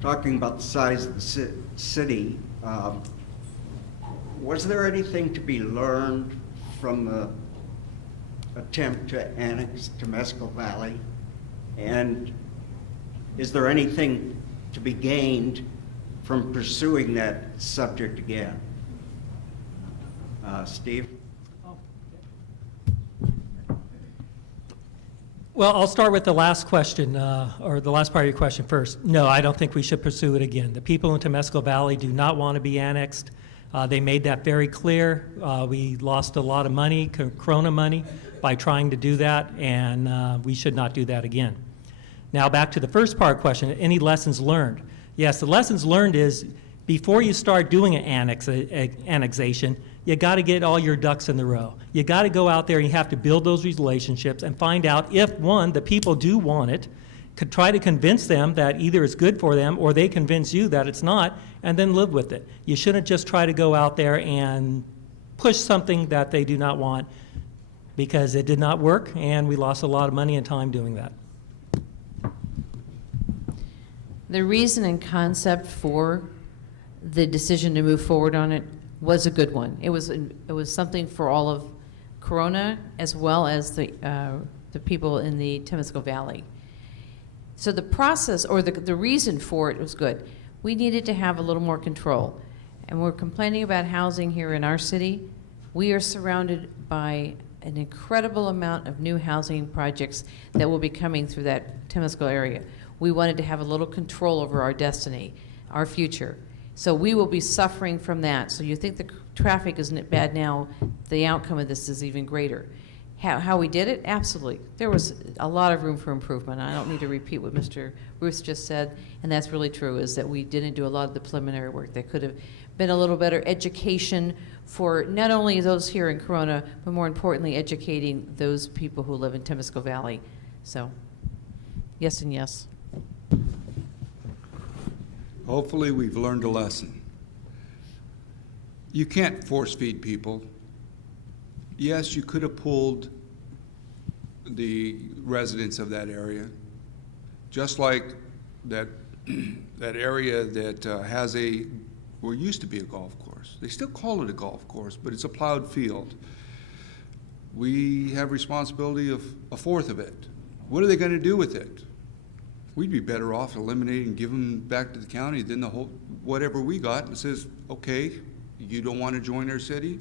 talking about the size of the city, was there anything to be learned from the attempt to annex Temescal Valley? And is there anything to be gained from pursuing that subject again? Steve? Well, I'll start with the last question, or the last part of your question first. No, I don't think we should pursue it again. The people in Temescal Valley do not want to be annexed. They made that very clear. We lost a lot of money, Corona money, by trying to do that, and we should not do that again. Now back to the first part of the question, any lessons learned? Yes, the lessons learned is before you start doing an annexation, you got to get all your ducks in the row. You got to go out there and you have to build those relationships and find out if, one, the people do want it, could try to convince them that either it's good for them or they convince you that it's not, and then live with it. You shouldn't just try to go out there and push something that they do not want, because it did not work and we lost a lot of money and time doing that. The reason and concept for the decision to move forward on it was a good one. It was something for all of Corona as well as the people in the Temescal Valley. So the process, or the reason for it was good. We needed to have a little more control. And we're complaining about housing here in our city. We are surrounded by an incredible amount of new housing projects that will be coming through that Temescal area. We wanted to have a little control over our destiny, our future. So we will be suffering from that. So you think the traffic isn't bad now, the outcome of this is even greater. How we did it? Absolutely. There was a lot of room for improvement. I don't need to repeat what Mr. Ruth just said, and that's really true, is that we didn't do a lot of the preliminary work. There could have been a little better education for not only those here in Corona, but more importantly, educating those people who live in Temescal Valley. So, yes and yes. Hopefully we've learned a lesson. You can't force feed people. Yes, you could have pulled the residents of that area, just like that that area that has well, used to be a golf course. They still call it a golf course, but it's a plowed field. We have responsibility of a fourth of it. What are they going to do with it? We'd be better off eliminating, giving back to the county than the whole, whatever we got, and says, okay, you don't want to join our city?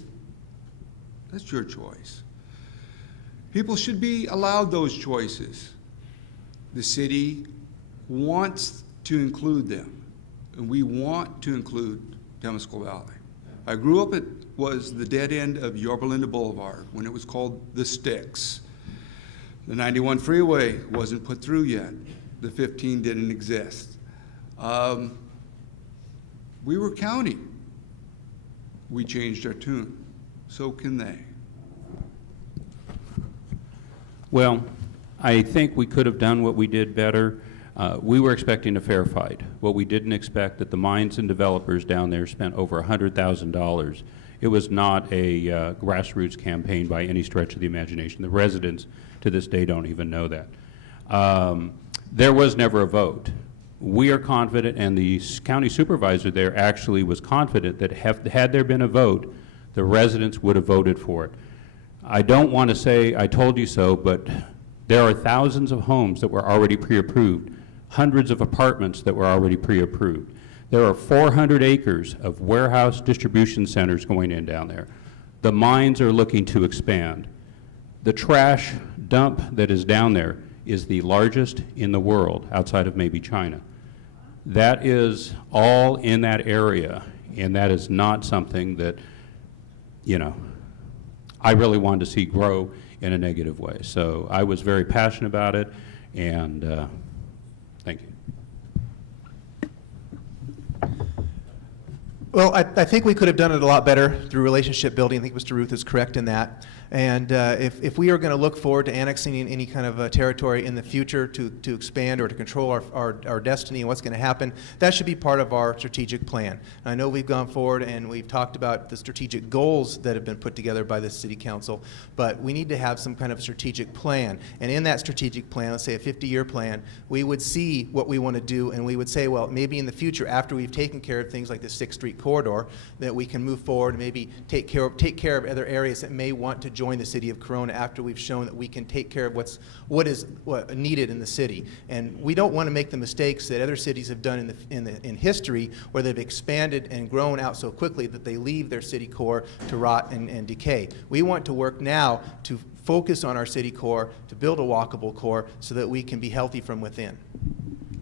That's your choice. People should be allowed those choices. The city wants to include them, and we want to include Temescal Valley. I grew up at was the dead end of Yorba Linda Boulevard when it was called the Sticks. The 91 freeway wasn't put through yet. The 15 didn't exist. We were county. We changed our tune. So can they. Well, I think we could have done what we did better. We were expecting a fair fight. What we didn't expect, that the mines and developers down there spent over $100,000. It was not a grassroots campaign by any stretch of the imagination. The residents to this day don't even know that. There was never a vote. We are confident, and the county supervisor there actually was confident that had there been a vote, the residents would have voted for it. I don't want to say I told you so, but there are thousands of homes that were already pre-approved, hundreds of apartments that were already pre-approved. There are 400 acres of warehouse distribution centers going in down there. The mines are looking to expand. The trash dump that is down there is the largest in the world, outside of maybe China. That is all in that area, and that is not something that, you know, I really wanted to see grow in a negative way. So I was very passionate about it, and thank you. Well, I think we could have done it a lot better through relationship building. I think Mr. Ruth is correct in that. And if we are going to look forward to annexing any kind of territory in the future to expand or to control our destiny and what's going to happen, that should be part of our strategic plan. I know we've gone forward and we've talked about the strategic goals that have been put together by the City Council, but we need to have some kind of strategic plan. And in that strategic plan, let's say a 50-year plan, we would see what we want to do, and we would say, well, maybe in the future, after we've taken care of things like the 6th Street corridor, that we can move forward and maybe take care of other areas that may want to join the city of Corona after we've shown that we can take care of what is needed in the city. And we don't want to make the mistakes that other cities have done in history, where they've expanded and grown out so quickly that they leave their city core to rot and decay. We want to work now to focus on our city core, to build a walkable core so that we can be healthy from within.